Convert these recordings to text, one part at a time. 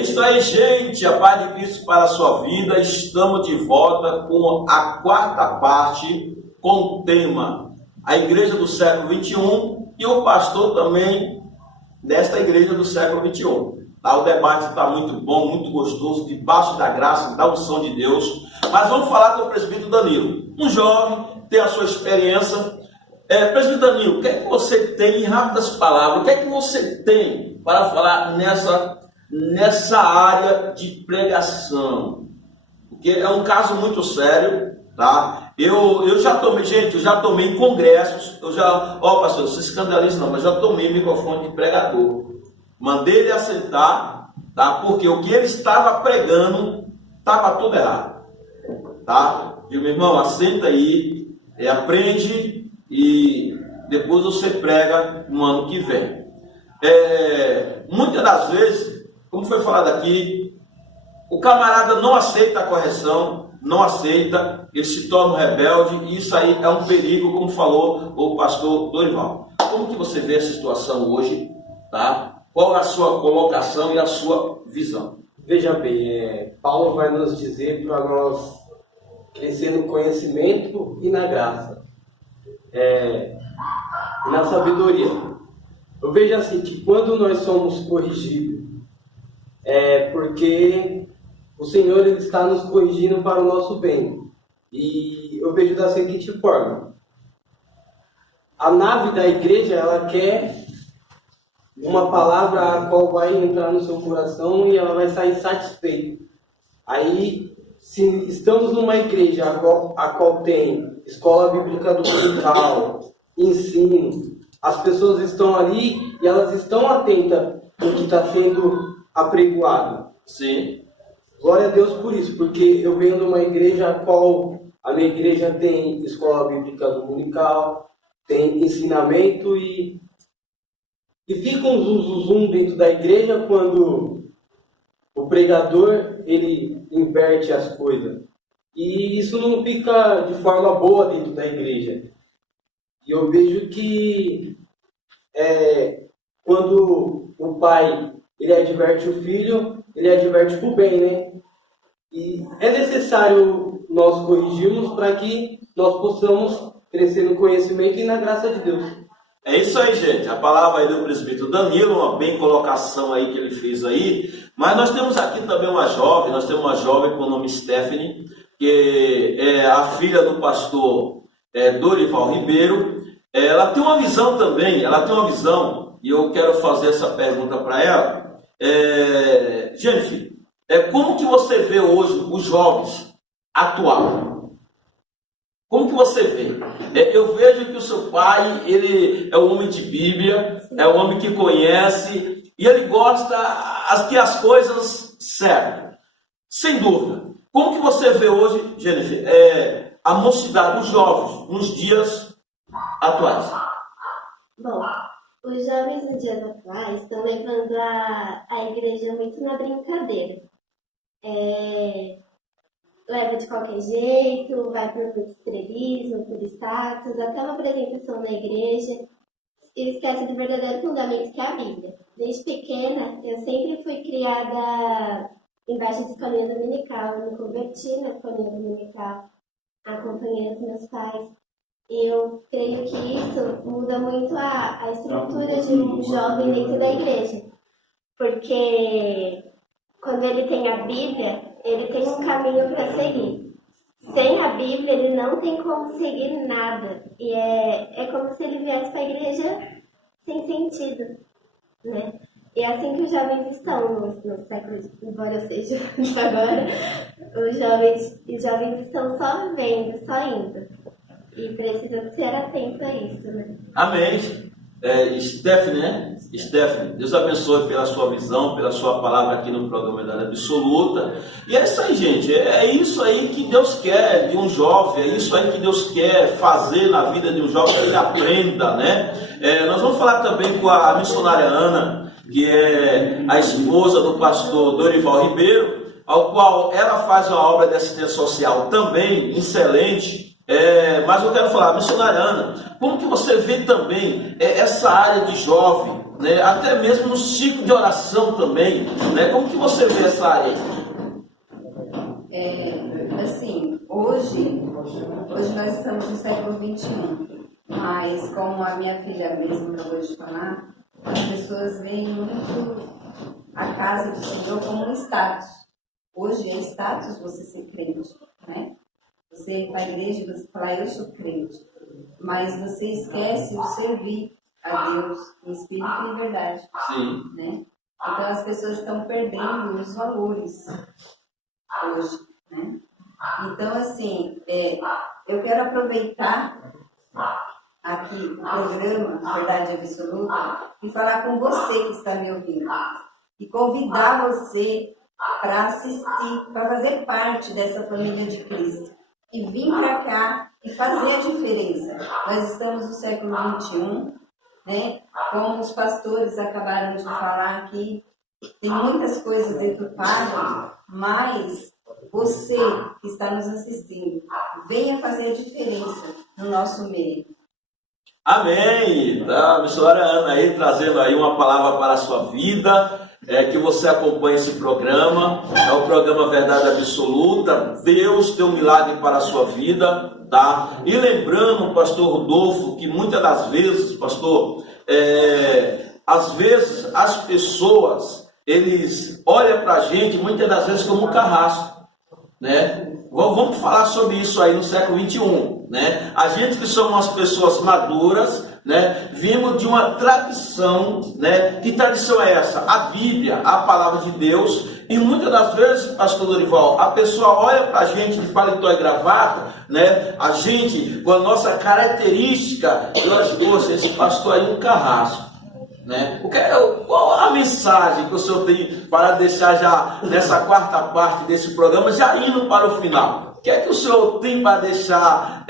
Isso aí, gente, a paz de Cristo para a sua vida. Estamos de volta com a quarta parte, com o tema A Igreja do Século XXI e o pastor também desta Igreja do Século XXI. O debate está muito bom, muito gostoso, debaixo da graça, da unção de Deus. Mas vamos falar com o presbítero Danilo, um jovem, tem a sua experiência. Presbítero Danilo, o que é que você tem, em rápidas palavras, o que é que você tem para falar nessa área de pregação? Porque é um caso muito sério, tá? Eu já tomei, gente, eu já tomei em congressos, pastor, não se escandalize não, mas já tomei microfone de pregador. Mandei ele assentar, tá? Porque o que ele estava pregando estava tudo errado, tá? E meu irmão, assenta aí, aprende e depois você prega no ano que vem. Muitas das vezes, como foi falado aqui, o camarada não aceita a correção, não aceita, ele se torna um rebelde, e isso aí é um perigo, como falou o pastor Dorival. Como que você vê essa situação hoje, tá? Qual é a sua colocação e a sua visão? Veja bem, Paulo vai nos dizer para nós crescer no conhecimento e na graça, e na sabedoria. Eu vejo assim, que quando nós somos corrigidos, é porque o Senhor ele está nos corrigindo para o nosso bem. E eu vejo da seguinte forma: a nave da igreja, ela quer uma palavra a qual vai entrar no seu coração e ela vai sair satisfeita. Aí, se estamos numa igreja a qual tem escola bíblica dominical, ensino, as pessoas estão ali e elas estão atentas ao que está sendo apregoado. Sim. Glória a Deus por isso, porque eu venho de uma igreja a qual a minha igreja tem escola bíblica dominical, tem ensinamento e fica um zum dentro da igreja quando o pregador ele inverte as coisas. E isso não fica de forma boa dentro da igreja. E eu vejo que quando o pai ele adverte o filho, ele adverte para o bem, né? E é necessário nós corrigirmos para que nós possamos crescer no conhecimento e na graça de Deus. É isso aí, gente. A palavra aí do presbítero Danilo, uma bem colocação aí que ele fez aí. Mas nós temos aqui também uma jovem, com o nome Stephanie, que é a filha do pastor Dorival Ribeiro. Ela tem uma visão também, e eu quero fazer essa pergunta para ela. Jennifer, como que você vê hoje os jovens atuais? Como que você vê? Eu vejo que o seu pai, ele é um homem de Bíblia, é um homem que conhece, e ele gosta que as coisas servem. Sem dúvida. Como que você vê hoje, Jennifer, a mocidade, os jovens, nos dias atuais? Bom, os jovens nos dias atuais estão levando a igreja muito na brincadeira. Leva de qualquer jeito, vai por estrelismo, por status, até uma apresentação na igreja, e esquece do verdadeiro fundamento que é a Bíblia. Desde pequena, eu sempre fui criada embaixo de escolinha dominical, eu me converti na escolinha dominical, acompanhei os meus pais, e eu creio que isso muda muito a estrutura de um jovem dentro da igreja, porque quando ele tem a Bíblia, ele tem um caminho para seguir. Sem a Bíblia, ele não tem como seguir nada. E é como se ele viesse para a igreja sem sentido, né? E é assim que os jovens estão no século, embora eu seja de agora, os jovens estão só vivendo, só indo. E precisam ser atentos a isso, né? Amém. Stephanie, né? Stephanie, Deus abençoe pela sua visão, pela sua palavra aqui no programa Verdade Absoluta. E é isso aí, gente. É isso aí que Deus quer de um jovem, é isso aí que Deus quer fazer na vida de um jovem, que ele aprenda, né? Nós vamos falar também com a missionária Ana, que é a esposa do pastor Dorival Ribeiro, ao qual ela faz uma obra de assistência social também excelente, Mas eu quero falar, missionária Ana, como que você vê também essa área de jovem, né? Até mesmo no ciclo de oração também, né? Como que você vê essa área aí? Assim, hoje nós estamos no século XXI, mas como a minha filha mesmo acabou de falar, as pessoas veem muito a casa do Senhor como um status. Hoje é status você ser crente, né? Você ir para a igreja e você falar, eu sou crente, mas você esquece o servir a Deus em espírito e em verdade. Sim. Né? Então as pessoas estão perdendo os valores hoje, né? Então, assim, eu quero aproveitar aqui o programa Verdade Absoluta e falar com você que está me ouvindo e convidar você para assistir, para fazer parte dessa família de Cristo e vir para cá e fazer a diferença. Nós estamos no século XXI, né? Como os pastores acabaram de falar aqui, tem muitas coisas deturpadas, mas você que está nos assistindo, venha fazer a diferença no nosso meio. Amém! Tá, a missionária Ana aí trazendo aí uma palavra para a sua vida, que você acompanhe esse programa, é o programa Verdade Absoluta. Deus tem um milagre para a sua vida, tá? E lembrando, pastor Rodolfo, que muitas das vezes, pastor, às vezes as pessoas, eles olham para a gente muitas das vezes como um carrasco, né? Vamos falar sobre isso aí no século XXI, né? A gente que somos pessoas maduras, né? Vimos de uma tradição, né? Que tradição é essa? A Bíblia, a palavra de Deus. E muitas das vezes, pastor Dorival, a pessoa olha para a gente de paletó e gravata, né? A gente, com a nossa característica, poxa, esse pastor aí é um carrasco, né? Qual a mensagem que o senhor tem para deixar já nessa quarta parte desse programa, já indo para o final? O que é que o senhor tem para deixar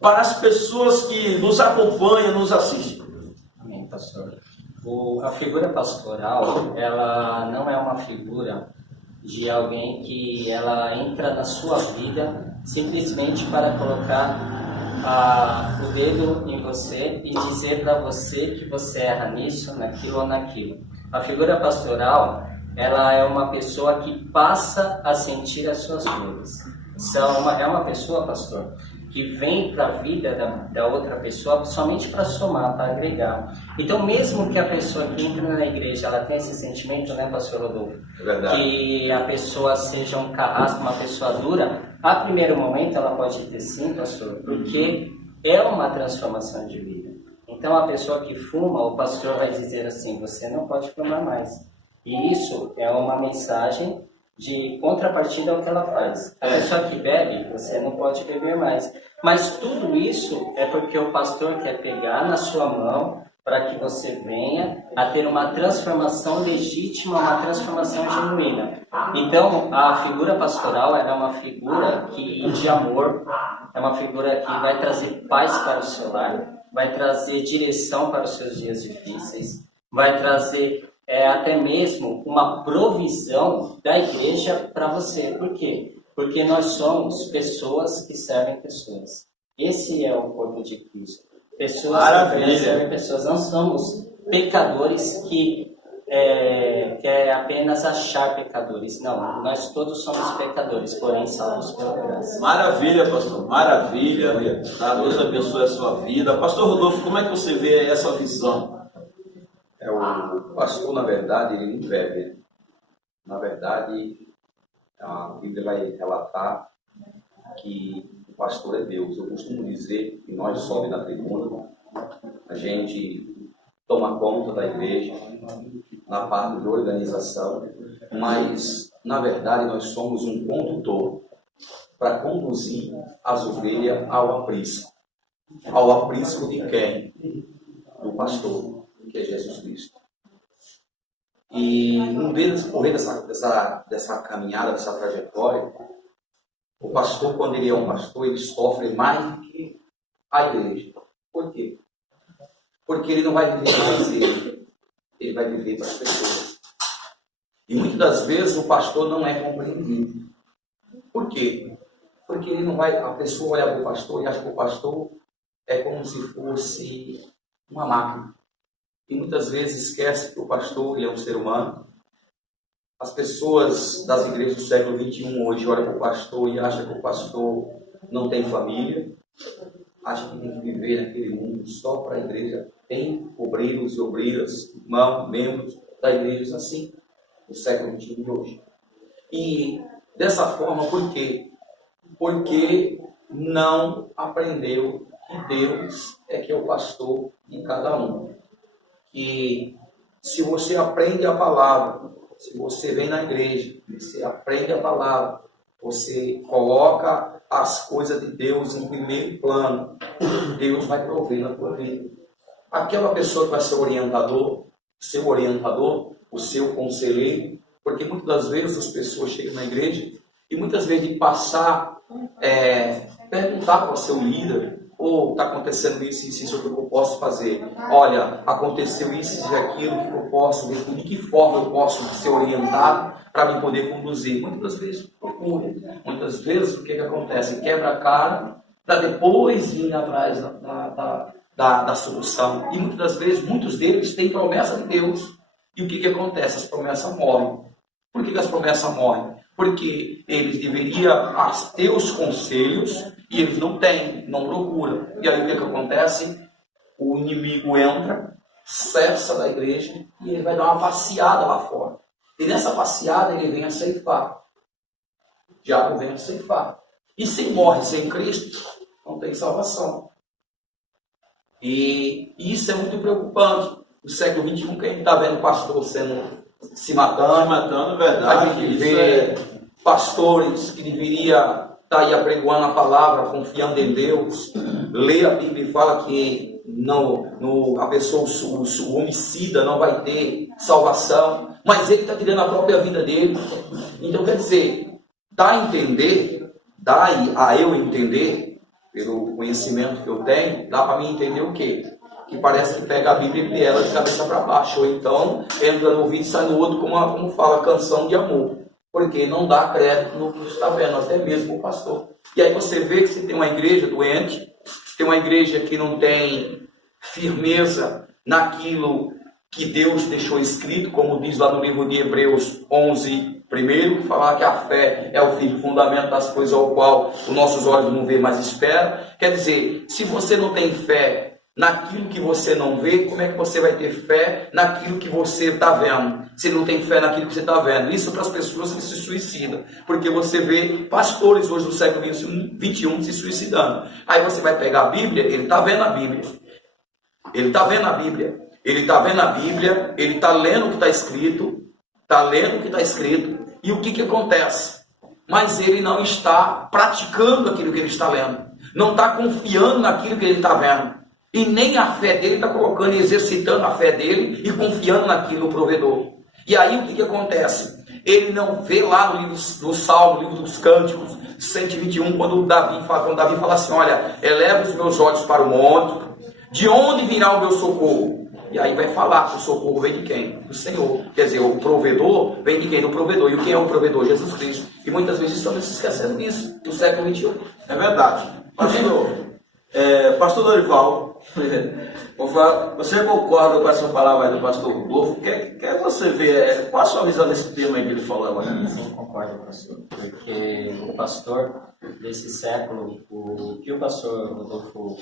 para as pessoas que nos acompanham, nos assistem? Amém, pastor. A figura pastoral, ela não é uma figura de alguém que ela entra na sua vida simplesmente para colocar o dedo em você e dizer para você que você erra nisso, naquilo ou naquilo. A figura pastoral, ela é uma pessoa que passa a sentir as suas dores. É uma pessoa, pastor, que vem para a vida da outra pessoa somente para somar, para agregar. Então, mesmo que a pessoa que entra na igreja, ela tenha esse sentimento, né, pastor Rodolfo? É verdade. Que a pessoa seja um carrasco, uma pessoa dura, a primeiro momento ela pode ter sim, pastor, porque é uma transformação de vida. Então, a pessoa que fuma, o pastor vai dizer assim, você não pode fumar mais. E isso é uma mensagem de contrapartida ao que ela faz. A pessoa que bebe, você não pode beber mais. Mas tudo isso é porque o pastor quer pegar na sua mão para que você venha a ter uma transformação legítima, uma transformação genuína. Então, a figura pastoral é uma figura de amor, é uma figura que vai trazer paz para o seu lar, vai trazer direção para os seus dias difíceis, vai trazer até mesmo uma provisão da igreja para você. Por quê? Porque nós somos pessoas que servem pessoas. Esse é o corpo de Cristo. Pessoas que servem pessoas. Não somos pecadores que apenas achar pecadores. Não, nós todos somos pecadores, porém salvos pela graça. Maravilha, pastor, maravilha. Deus abençoe a sua vida. Pastor Rodolfo, como é que você vê essa visão? O pastor, na verdade, ele não bebe. Na verdade, a Bíblia vai relatar que o pastor é Deus. Eu costumo dizer que nós sobe na tribuna, a gente toma conta da igreja, na parte de organização, mas, na verdade, nós somos um condutor para conduzir as ovelhas ao aprisco. Ao aprisco de quem? Do pastor, que é Jesus Cristo. E no decorrer dessa caminhada, dessa trajetória, o pastor, quando ele é um pastor, ele sofre mais do que a igreja. Por quê? Porque ele não vai viver mais ele vai viver para as pessoas. E muitas das vezes o pastor não é compreendido. Por quê? Porque ele não vai, a pessoa olha para o pastor e acha que o pastor é como se fosse uma máquina. E muitas vezes esquece que o pastor ele é um ser humano. As pessoas das igrejas do século XXI hoje olham para o pastor e acham que o pastor não tem família, acham que tem que viver naquele mundo só para a igreja. Tem obreiros e obreiras, irmãos, membros da igreja assim, do século XXI de hoje. E dessa forma, por quê? Porque não aprendeu que Deus é que é o pastor de cada um. E se você aprende a palavra, se você vem na igreja, você aprende a palavra, você coloca as coisas de Deus em primeiro plano, Deus vai prover na tua vida. Aquela pessoa que vai ser orientador, o seu conselheiro, porque muitas das vezes as pessoas chegam na igreja e muitas vezes de passar, perguntar para o seu líder, ou está acontecendo isso, o que eu posso fazer? Olha, aconteceu isso e aquilo, que eu posso, de que forma eu posso ser orientado para me poder conduzir? Muitas vezes procura, muitas vezes o que acontece? Quebra a cara para depois vir atrás da solução. E muitas das vezes, muitos deles têm promessa de Deus. E o que acontece? As promessas morrem. Por que as promessas morrem? Porque eles deveriam ter os conselhos e eles não têm, não procuram. E aí o que acontece? O inimigo entra, cessa da igreja e ele vai dar uma passeada lá fora. E nessa passeada ele vem a ceifar. O diabo vem a ceifar. E se morre sem Cristo, não tem salvação. E isso é muito preocupante. No século XXI, quem está vendo pastor se matando, verdade. A gente vê pastores que deveria estar aí apregoando a palavra, confiando em Deus. Lê a Bíblia e fala que a pessoa, o homicida não vai ter salvação, mas ele está tirando a própria vida dele. Então, quer dizer, dá a eu entender, pelo conhecimento que eu tenho, dá para mim entender o quê? Que parece que pega a Bíblia e lê ela de cabeça para baixo, ou então entra no ouvido e sai no outro, como fala, canção de amor, porque não dá crédito no que está vendo, até mesmo o pastor. E aí você vê que você tem uma igreja doente, tem uma igreja que não tem firmeza naquilo que Deus deixou escrito, como diz lá no livro de Hebreus 11, primeiro, que fala que a fé é o firme fundamento das coisas ao qual os nossos olhos não vê, mas esperam. Quer dizer, se você não tem fé naquilo que você não vê, como é que você vai ter fé naquilo que você está vendo? Se não tem fé naquilo que você está vendo. Isso para as pessoas que se suicidam. Porque você vê pastores hoje do século XXI se suicidando. Aí você vai pegar a Bíblia, ele está vendo a Bíblia. Ele está vendo a Bíblia. Ele está vendo a Bíblia, ele está lendo o que está escrito. Está lendo o que está escrito. E o que acontece? Mas ele não está praticando aquilo que ele está lendo. Não está confiando naquilo que ele está vendo. E nem a fé dele está colocando e exercitando a fé dele e confiando naquilo no provedor. E aí o que acontece? Ele não vê lá no livro do Salmo, no livro dos Cânticos, 121, quando Davi fala assim, olha, eleva os meus olhos para o monte, de onde virá o meu socorro? E aí vai falar que o socorro vem de quem? Do Senhor. Quer dizer, o provedor vem de quem? Do provedor. E quem é o provedor? Jesus Cristo. E muitas vezes estamos se esquecendo disso, no século XXI. É verdade. Pastor Dorival, você concorda com essa palavra aí do pastor Rodolfo? Quer você ver, qual a sua visão desse tema aí que ele falou agora? Sim, concordo, pastor. Porque o pastor desse século, o que o pastor Rodolfo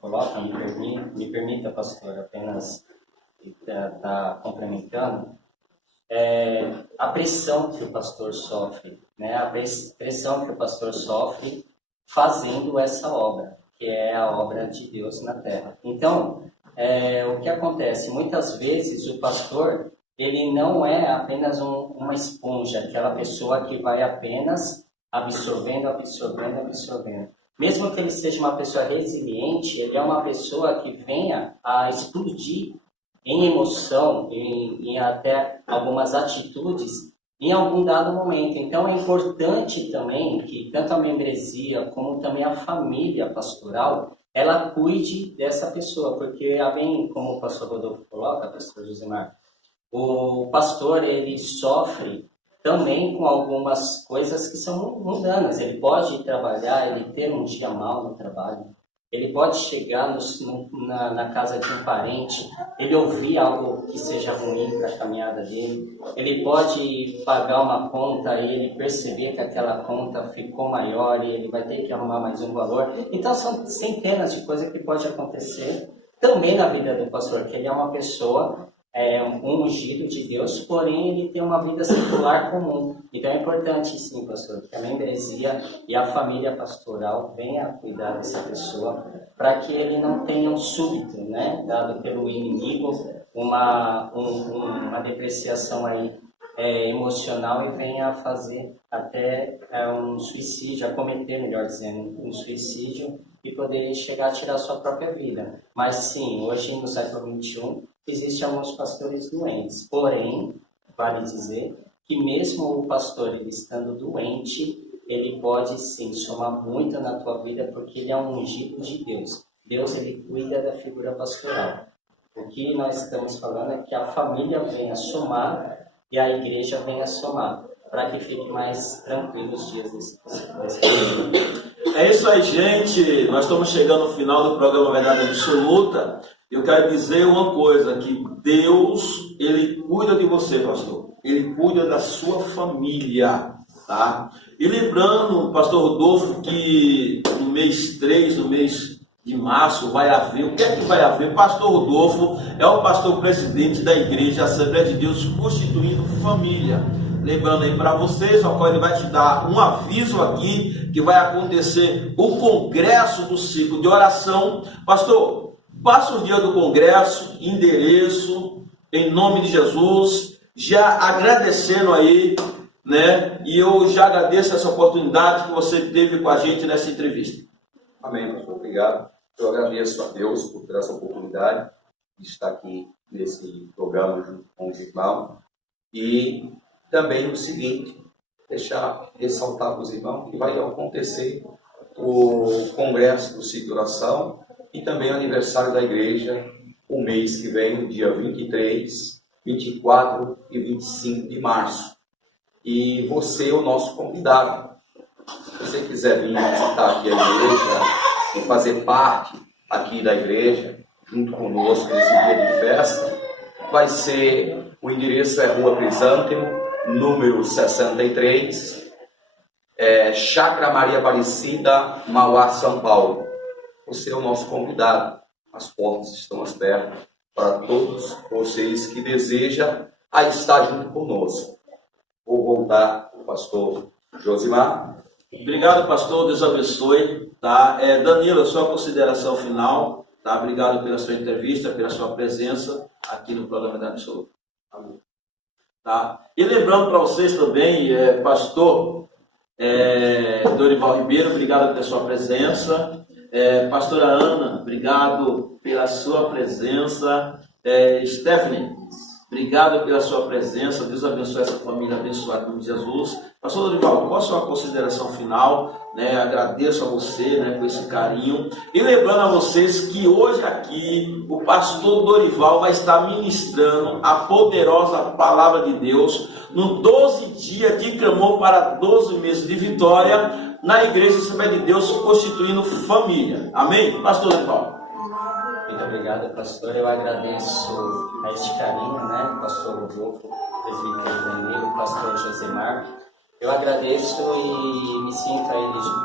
coloca, me permita, pastor, apenas estar complementando, a pressão que o pastor sofre, né? A pressão que o pastor sofre fazendo essa obra, que é a obra de Deus na terra. Então, o que acontece? Muitas vezes o pastor, ele não é apenas uma esponja, aquela pessoa que vai apenas absorvendo. Mesmo que ele seja uma pessoa resiliente, ele é uma pessoa que venha a explodir em emoção, em até algumas atitudes, em algum dado momento. Então é importante também que tanto a membresia como também a família pastoral, ela cuide dessa pessoa, porque bem como o pastor Rodolfo coloca, pastor Josemar, o pastor ele sofre também com algumas coisas que são mundanas. Ele pode ir trabalhar, ele ter um dia mal no trabalho. Ele pode chegar na casa de um parente, ele ouvir algo que seja ruim para a caminhada dele. Ele pode pagar uma conta e ele perceber que aquela conta ficou maior e ele vai ter que arrumar mais um valor. Então são centenas de coisas que pode acontecer também na vida do pastor, que ele é uma pessoa, um ungido de Deus, porém ele tem uma vida secular comum. Então é importante, sim, pastor, que a membresia e a família pastoral venha a cuidar dessa pessoa, para que ele não tenha um súbito, né, dado pelo inimigo, uma depreciação aí, emocional, e venha a fazer até um suicídio, a cometer, melhor dizendo, um suicídio, e poder chegar a tirar sua própria vida. Mas sim, hoje no século XXI, existem alguns pastores doentes, porém, vale dizer que mesmo o pastor, ele estando doente, ele pode sim somar muito na tua vida, porque ele é um ungido de Deus. Deus, ele cuida da figura pastoral. O que nós estamos falando é que a família venha somar e a igreja venha somar, para que fique mais tranquilo os dias desse período. É isso aí, gente. Nós estamos chegando ao final do programa Verdade Absoluta. Eu quero dizer uma coisa, que Deus, ele cuida de você, pastor. Ele cuida da sua família, tá? E lembrando, pastor Rodolfo, que no mês 3, no mês de março, vai haver, o que é que vai haver? Pastor Rodolfo é o pastor presidente da igreja Assembleia de Deus Constituindo Família. Lembrando aí para vocês, ó, ele vai te dar um aviso aqui, que vai acontecer o congresso do ciclo de oração. Pastor, passa o dia do congresso, endereço, em nome de Jesus, já agradecendo aí, né? E eu já agradeço essa oportunidade que você teve com a gente nessa entrevista. Amém, pastor. Obrigado. Eu agradeço a Deus por ter essa oportunidade de estar aqui nesse programa junto com os irmãos. E também o seguinte, ressaltar para os irmãos que vai acontecer o congresso do ciclo de oração e também o aniversário da igreja o mês que vem, no dia 23, 24 e 25 de março. E você é o nosso convidado. Se você quiser vir visitar aqui a igreja e fazer parte aqui da igreja, junto conosco nesse dia de festa, vai ser, o endereço é Rua Crisântemo, número 63, Chácara Maria Aparecida, Mauá, São Paulo. Você é o nosso convidado. As portas estão abertas para todos vocês que desejam estar junto conosco. Vou voltar ao pastor Josimar. Obrigado, pastor. Deus abençoe. Tá? Danilo, a sua consideração final. Tá? Obrigado pela sua entrevista, pela sua presença aqui no programa da Absoluta. Amém. Tá? E lembrando para vocês também, pastor Dorival Ribeiro, obrigado pela sua presença. Pastora Ana, obrigado pela sua presença. Stephanie, obrigado pela sua presença. Deus abençoe essa família abençoada por Jesus. Pastor Dorival, qual a sua consideração final? Agradeço a você, por esse carinho. E lembrando a vocês que hoje aqui o pastor Dorival vai estar ministrando a poderosa palavra de Deus no 12 dias de clamor para 12 meses de vitória na Igreja Assembleia de Deus Constituindo Família. Amém? Pastor Dorival. Muito obrigado, pastor. Eu agradeço a este carinho, pastor Rodolfo, presbítero Danilo, pastor Josemar. Eu agradeço e me sinto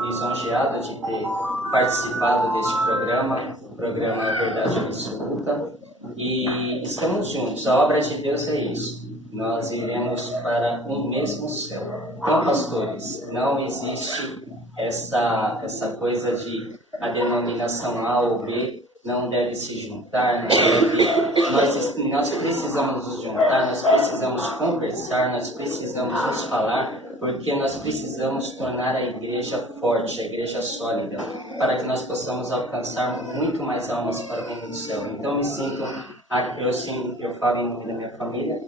lisonjeado de ter participado deste programa, o programa Verdade Absoluta. E estamos juntos, a obra de Deus é isso. Nós iremos para um mesmo céu. Então, pastores, não existe essa coisa de a denominação A ou B não deve se juntar, nós precisamos nos juntar, nós precisamos conversar, nós precisamos nos falar, porque nós precisamos tornar a igreja forte, a igreja sólida, para que nós possamos alcançar muito mais almas para o reino do céu. Então eu falo em nome da minha família,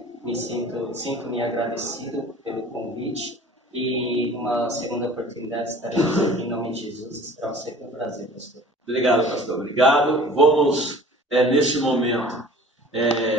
sinto-me agradecido pelo convite, e uma segunda oportunidade estaremos aqui em nome de Jesus. Será sempre um prazer, pastor. Obrigado, pastor. Obrigado. Vamos, nesse momento,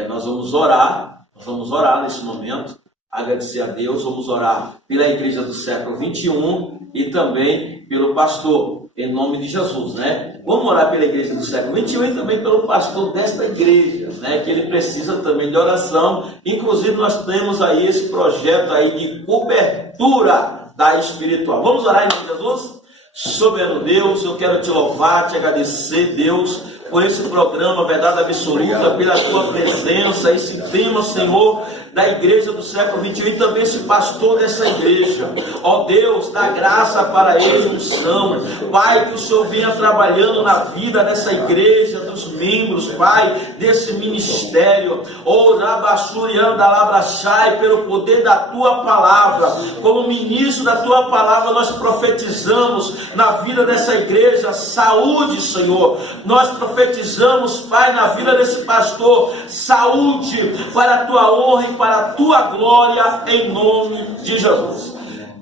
nós vamos orar nesse momento, agradecer a Deus, vamos orar pela igreja do século 21 e também pelo pastor, em nome de Jesus, né? Vamos orar pela igreja do século 21 e também pelo pastor desta igreja, né? Que ele precisa também de oração. Inclusive nós temos aí esse projeto aí de cobertura da espiritual. Vamos orar em nome de Jesus? Soberano Deus, eu quero te louvar, te agradecer, Deus, por esse programa, verdade absoluta, pela tua presença, esse tema, Senhor, da igreja do século 21 e também esse pastor dessa igreja. Ó Deus, dá graça para ele, unção. Pai, que o Senhor venha trabalhando na vida dessa igreja, dos membros, Pai, desse ministério. Ó, Rabachurianda, Labrachai, pelo poder da tua palavra. Como ministro da tua palavra, nós profetizamos na vida dessa igreja saúde, Senhor. Nós profetizamos, Pai, na vida desse pastor, saúde para a tua honra e para a tua glória, em nome de Jesus.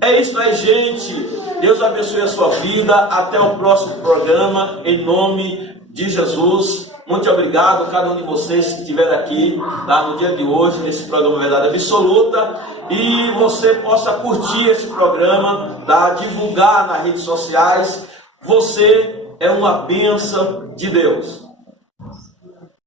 É isso aí, gente. Deus abençoe a sua vida. Até o próximo programa, em nome de Jesus. Muito obrigado a cada um de vocês que estiver aqui, tá, no dia de hoje, nesse programa Verdade Absoluta. E você possa curtir esse programa, tá, divulgar nas redes sociais. Você é uma bênção de Deus.